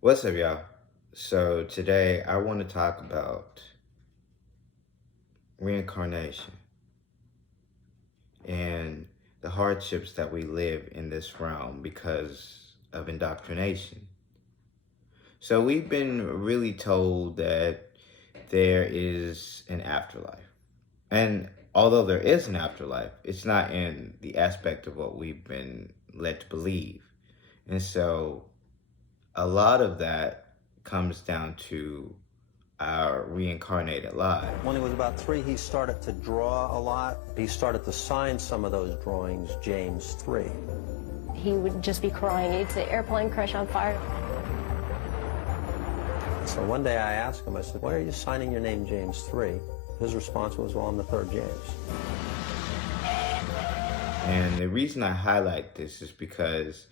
What's up, y'all? So today I want to talk about reincarnation and the hardships that we live in this realm because of indoctrination. So we've been really told that there is an afterlife. And although there is an afterlife, it's not in the aspect of what we've been led to believe. And so a lot of that comes down to our reincarnated lives. When he was about 3, he started to draw a lot. He started to sign some of those drawings James 3. He would just be crying. He'd say, "Airplane crash on fire." So one day I asked him, I said, "Why are you signing your name James 3?" His response was, "Well, I'm the third James." And the reason I highlight this is because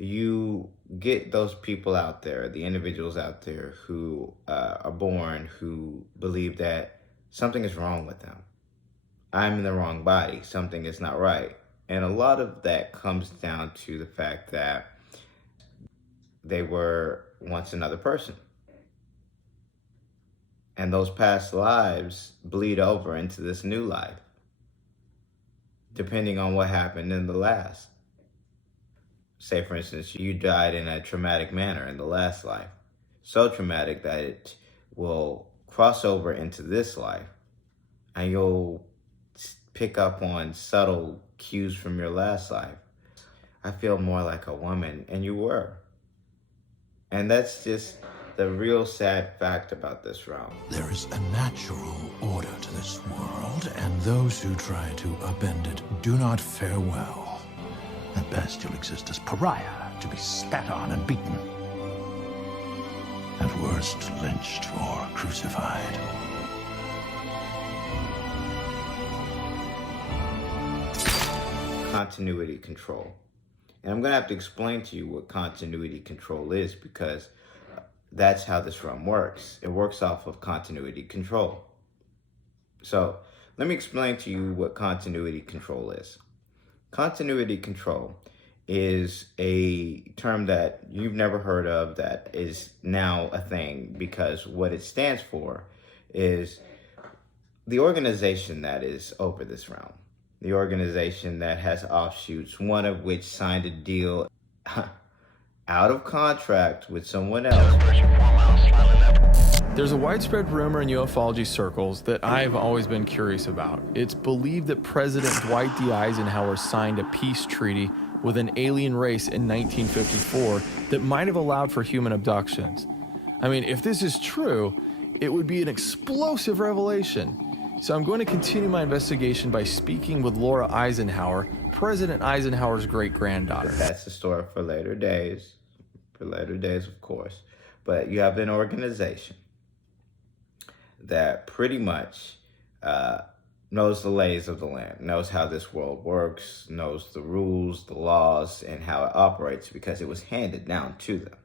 you get those people out there, the individuals out there who are born, who believe that something is wrong with them. I'm in the wrong body. Something is not right. And a lot of that comes down to the fact that they were once another person. And those past lives bleed over into this new life, depending on what happened in the last. Say, for instance, you died in a traumatic manner in the last life. So traumatic that it will cross over into this life, and you'll pick up on subtle cues from your last life. I feel more like a woman, and you were. And that's just the real sad fact about this realm. There is a natural order to this world, and those who try to upend it do not fare well. At best, you'll exist as pariah, to be spat on and beaten. At worst, lynched or crucified. Continuity control. And I'm going to have to explain to you what continuity control is, because that's how this realm works. It works off of continuity control. So let me explain to you what continuity control is. Continuity control is a term that you've never heard of that is now a thing, because what it stands for is the organization that is over this realm. The organization that has offshoots, one of which signed a deal out of contract with someone else. There's a widespread rumor in ufology circles that I've always been curious about. It's believed that President Dwight D. Eisenhower signed a peace treaty with an alien race in 1954 that might have allowed for human abductions. I mean, if this is true, it would be an explosive revelation. So I'm going to continue my investigation by speaking with Laura Eisenhower, President Eisenhower's great-granddaughter. That's the story for later days, of course. But you have an organization that pretty much knows the lays of the land, knows how this world works, knows the rules, the laws, and how it operates, because it was handed down to them.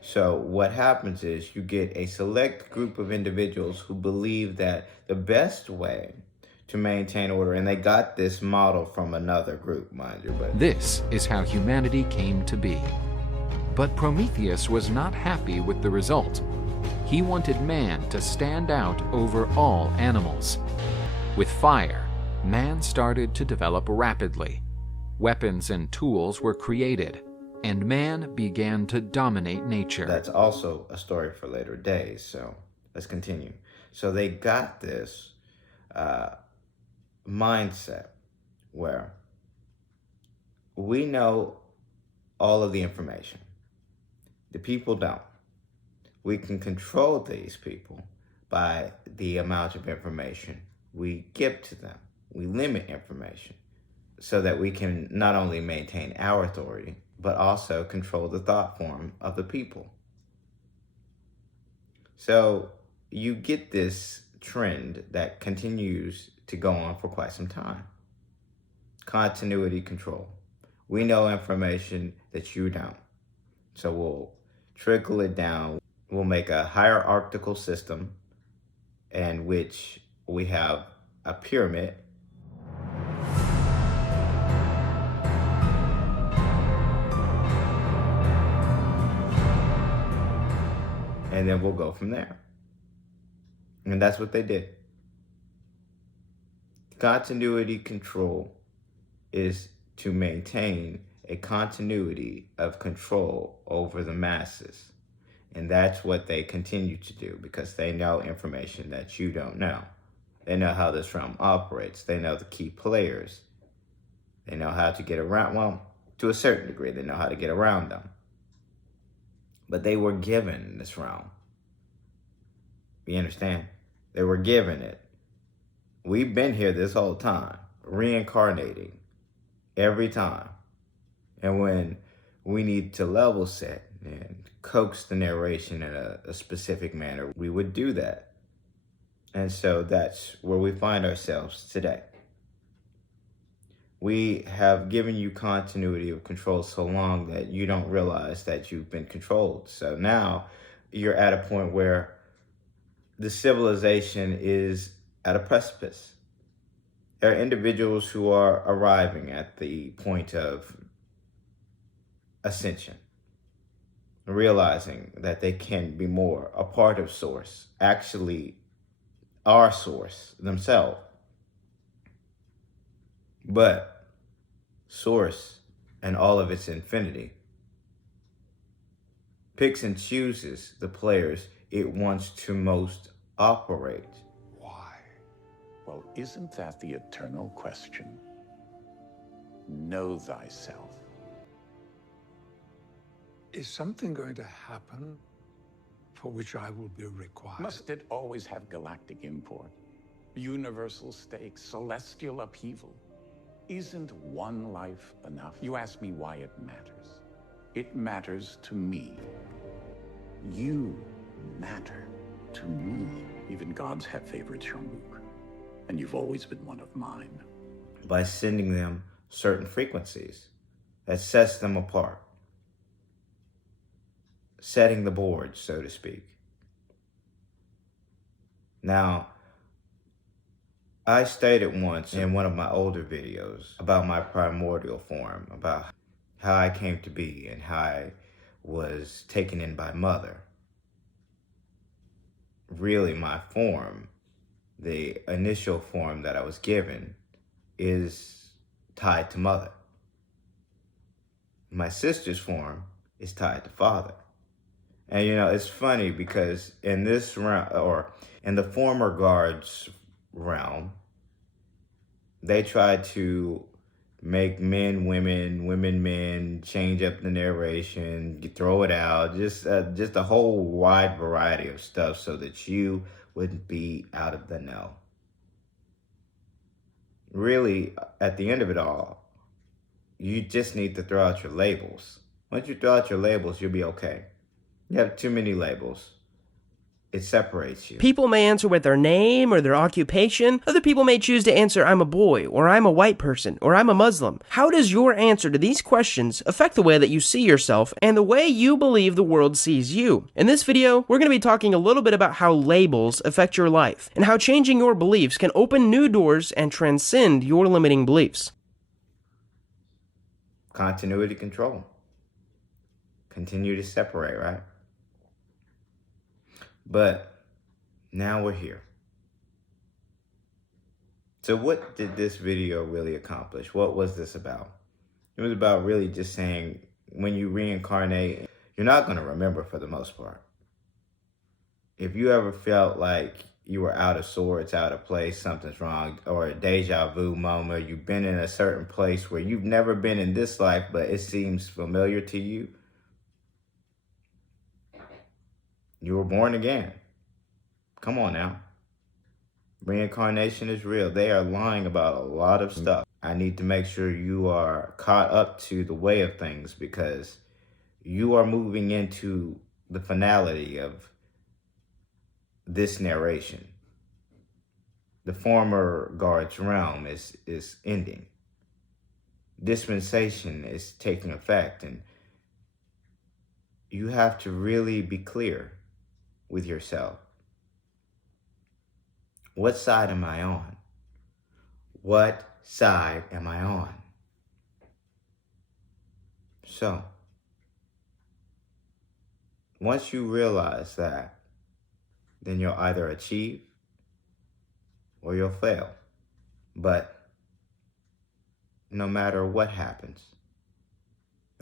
So what happens is you get a select group of individuals who believe that the best way to maintain order, and they got this model from another group, mind you. But this is how humanity came to be. But Prometheus was not happy with the result. He wanted man to stand out over all animals. With fire, man started to develop rapidly. Weapons and tools were created, and man began to dominate nature. That's also a story for later days, so let's continue. So they got this mindset where we know all of the information. The people don't. We can control these people by the amount of information we give to them. We limit information so that we can not only maintain our authority, but also control the thought form of the people. So you get this trend that continues to go on for quite some time. Continuity control. We know information that you don't. So we'll trickle it down. We'll make a hierarchical system in which we have a pyramid. and then we'll go from there. And that's what they did. Continuity control is to maintain a continuity of control over the masses. And that's what they continue to do, because they know information that you don't know. They know how this realm operates. They know the key players. They know how to get around, well, to a certain degree, they know how to get around them. But they were given this realm. You understand? They were given it. We've been here this whole time, reincarnating every time. And when we need to level set and coax the narration in a specific manner, we would do that. And so that's where we find ourselves today. We have given you continuity of control so long that you don't realize that you've been controlled. So now you're at a point where the civilization is at a precipice. There are individuals who are arriving at the point of ascension, realizing that they can be more a part of Source, actually our Source themselves. But Source and all of its infinity picks and chooses the players it wants to most operate. Why? Well, isn't that the eternal question? Know thyself. Is something going to happen for which I will be required? Must it always have galactic import? Universal stakes, celestial upheaval? Isn't one life enough? You ask me why it matters. It matters to me. You matter to me. Even gods have favorites, Jean-Luc. And you've always been one of mine. By sending them certain frequencies that sets them apart. Setting the board, so to speak. Now, I stated once in one of my older videos about my primordial form, about how I came to be and how I was taken in by Mother. Really, my form, the initial form that I was given, is tied to Mother. My sister's form is tied to Father. And you know, it's funny because in this realm, or in the former guards realm, they tried to make men women, women men, change up the narration, throw it out, just a whole wide variety of stuff so that you wouldn't be out of the know. Really, at the end of it all, you just need to throw out your labels. Once you throw out your labels, you'll be okay. You have too many labels. It separates you. People may answer with their name or their occupation. Other people may choose to answer, I'm a boy, or I'm a white person, or I'm a Muslim. How does your answer to these questions affect the way that you see yourself and the way you believe the world sees you? In this video, we're going to be talking a little bit about how labels affect your life and how changing your beliefs can open new doors and transcend your limiting beliefs. Continuity control. Continue to separate, right? But now we're here. So what did this video really accomplish? What was this about? It was about really just saying, when you reincarnate, you're not going to remember for the most part. If you ever felt like you were out of sorts, out of place, something's wrong, or a deja vu moment, you've been in a certain place where you've never been in this life, but it seems familiar to you, you were born again. Come on now. Reincarnation is real. They are lying about a lot of stuff. I need to make sure you are caught up to the way of things, because you are moving into the finality of this narration. The former guard's realm is ending. Dispensation is taking effect, and you have to really be clear with yourself. What side am I on? What side am I on? So, once you realize that, then you'll either achieve or you'll fail. But no matter what happens,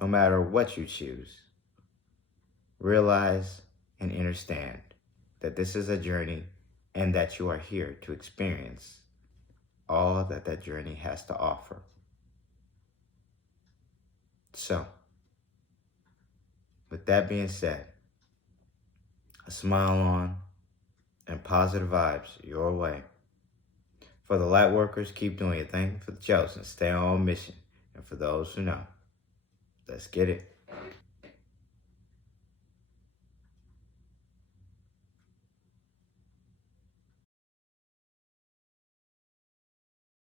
no matter what you choose, realize and understand that this is a journey and that you are here to experience all that that journey has to offer. So, with that being said, a smile on and positive vibes your way. For the light workers, keep doing your thing. For the chosen, stay on mission. And for those who know, let's get it.